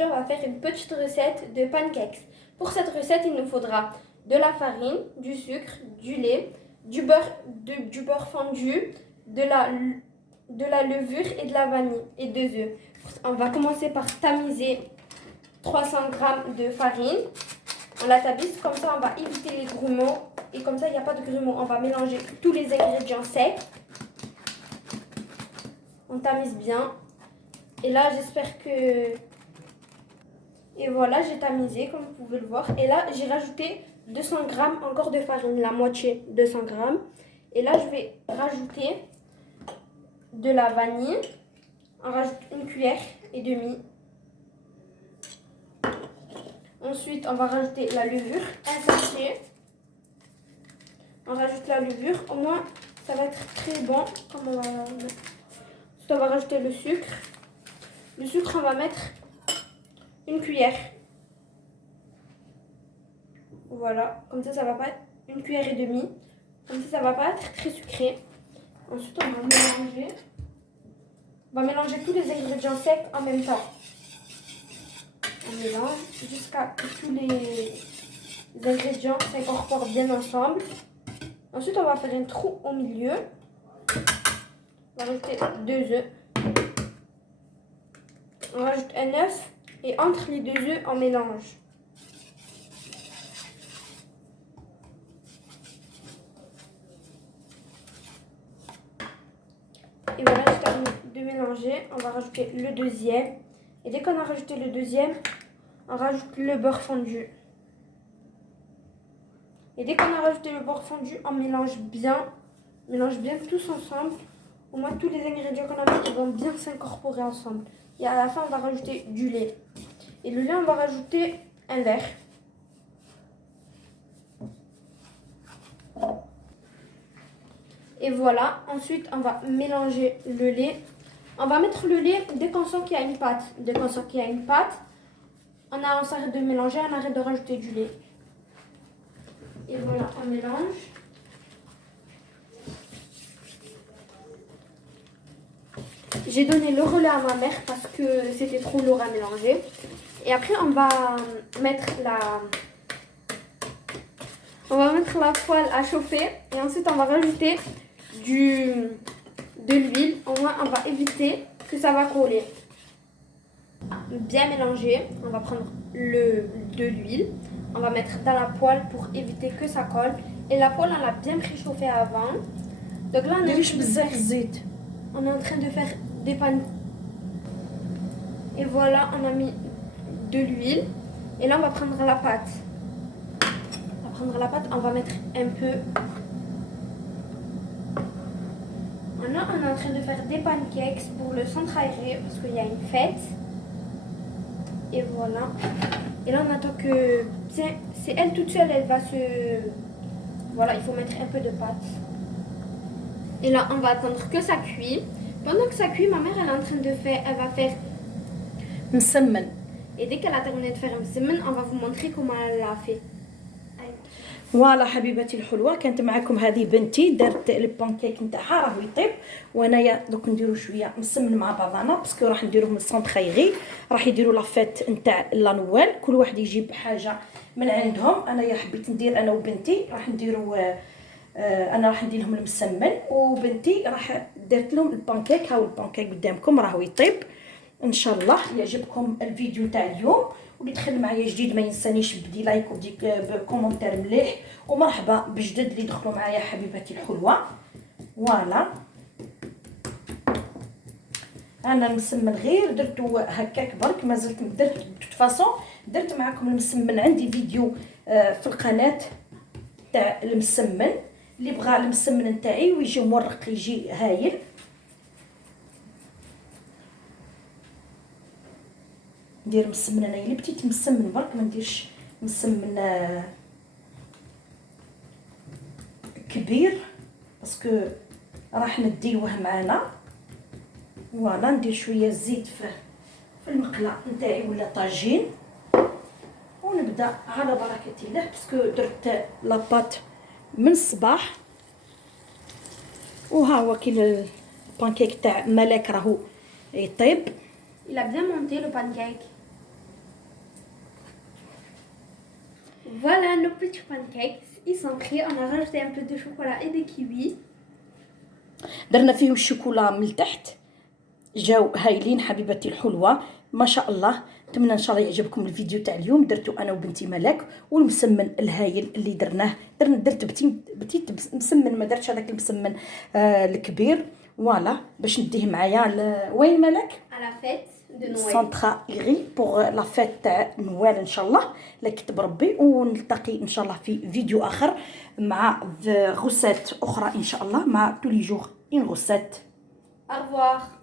Aujourd'hui, on va faire une petite recette de pancakes. Pour cette recette, il nous faudra de la farine, du sucre, du lait, du beurre fondu, de la levure et de la vanille et 2 œufs. On va commencer par tamiser 300 g de farine. On la tamise, comme ça on va éviter les grumeaux et comme ça il n'y a pas de grumeaux. On va mélanger tous les ingrédients secs. On tamise bien. Et là j'espère que... Et voilà, j'ai tamisé comme vous pouvez le voir. Et là j'ai rajouté 200 g encore de farine, la moitié 200 g. Et là je vais rajouter de la vanille. On rajoute 1,5 cuillère. Ensuite, on va rajouter la levure, un sachet. On rajoute la levure, au moins ça va être très bon. Comme on va mettre. Ensuite, on va rajouter le sucre. Le sucre, on va mettre 1 cuillère. Voilà, comme ça va pas être 1,5 cuillère. Comme ça va pas être très sucré. Ensuite, on va mélanger. On va mélanger tous les ingrédients secs en même temps. On mélange jusqu'à ce que tous les ingrédients s'incorporent bien ensemble. Ensuite, on va faire un trou au milieu. On va rajouter 2 œufs. On rajoute un œuf et entre les 2 œufs, on mélange. Et voilà, j'ai terminé de mélanger. On va rajouter le deuxième. Et dès qu'on a rajouté le deuxième, on rajoute le beurre fondu. Et dès qu'on a rajouté le beurre fondu, on mélange bien tous ensemble. Au moins tous les ingrédients qu'on a mis ils vont bien s'incorporer ensemble. Et à la fin, on va rajouter du lait. Et le lait, on va rajouter un verre. Et voilà, ensuite on va mélanger le lait. On va mettre le lait dès qu'on sent qu'il y a une pâte. Dès qu'on sent qu'il y a une pâte, on s'arrête de mélanger, on arrête de rajouter du lait. Et voilà, on mélange. J'ai donné le relais à ma mère parce que c'était trop lourd à mélanger. Et après, on va mettre la poêle à chauffer. Et ensuite, on va rajouter de l'huile. Au moins, on va éviter que ça va coller. Bien mélanger. On va prendre de l'huile. On va mettre dans la poêle pour éviter que ça colle. Et la poêle, on l'a bien préchauffée avant. Donc là, on est en train de faire des pancakes. Et voilà, on a mis de l'huile. Et là, on va prendre la pâte. On va mettre un peu. Maintenant, on est en train de faire des pancakes pour le centre aéré parce qu'il y a une fête. Et voilà. Et là, on attend que... C'est elle toute seule, elle va se... Voilà, il faut mettre un peu de pâte. Et là, on va attendre que ça cuit. Pendant que ça cuit, ma mère, elle est en train de faire... Elle va faire... مسمن. Et dès qu'elle a terminé de faire un مسمن, on va vous montrer comment elle l'a fait. فوالا حبيباتي الحلوه، كانت معكم هذه بنتي دارت البانكيك نتاعها راهو يطيب. وانايا دوك نديرو شويه مسمن مع بعضنا باسكو راح نديروه من السونط خيغي، راح يديروا لافيت نتاع لا نوال، كل واحد يجيب حاجه من عندهم. انايا حبيت ندير انا وبنتي راح نديرو انا راح ندير لهم المسمن وبنتي راح درت لهم البانكيك. هاو البانكيك قدامكم راهو يطيب. ان شاء الله يعجبكم الفيديو تاع اليوم. واللي دخل معايا جديد ما ينسانيش بدي لايك وديك بكومونتير مليح. ومرحبا بجدد اللي دخلوا معايا حبيباتي الحلوه. فوالا انا المسمن غير درتو هكاك برك، مازلت درت فاصون درت معكم المسمن. عندي فيديو في القناه تاع المسمن، اللي بغى المسمن نتاعي ويجي مورق يجي هايل. ندير مسمن انا اللي بديت مسمن برك، ما نديرش مسمن كبير باسكو راح نديوه معنا. فوالا ندير شويه زيت في المقله نتاعي ولا طاجين ونبدا على بركه الله باسكو درت لاباط من الصباح. وها هو كاين البانكيك تاع ملاك راهو يطيب. Il a bien monté le pancake. Voilà nos petits pancakes. Ils sont prêts. On a rajouté un peu de chocolat et de kiwi. درنا فيهم الشوكولا من التحت، جاو هايلين حبيبتي الحلوه ما شاء الله. نتمنى ان شاء الله يعجبكم الفيديو تاع اليوم. درتو انا وبنتي ملاك، والمسمن الهايل اللي درت بتيت مسمن، ما درتش هذاك المسمن الكبير. فوالا باش نديه معايا وين ملاك À la fête de Noël. سانترا إيغي بوغ لا فيت تاع نوال ان شاء الله. لا كتب ربي، ونلتقي ان شاء الله في فيديو اخر مع غوسات اخرى ان شاء الله، مع tous les jours une recette. Au revoir.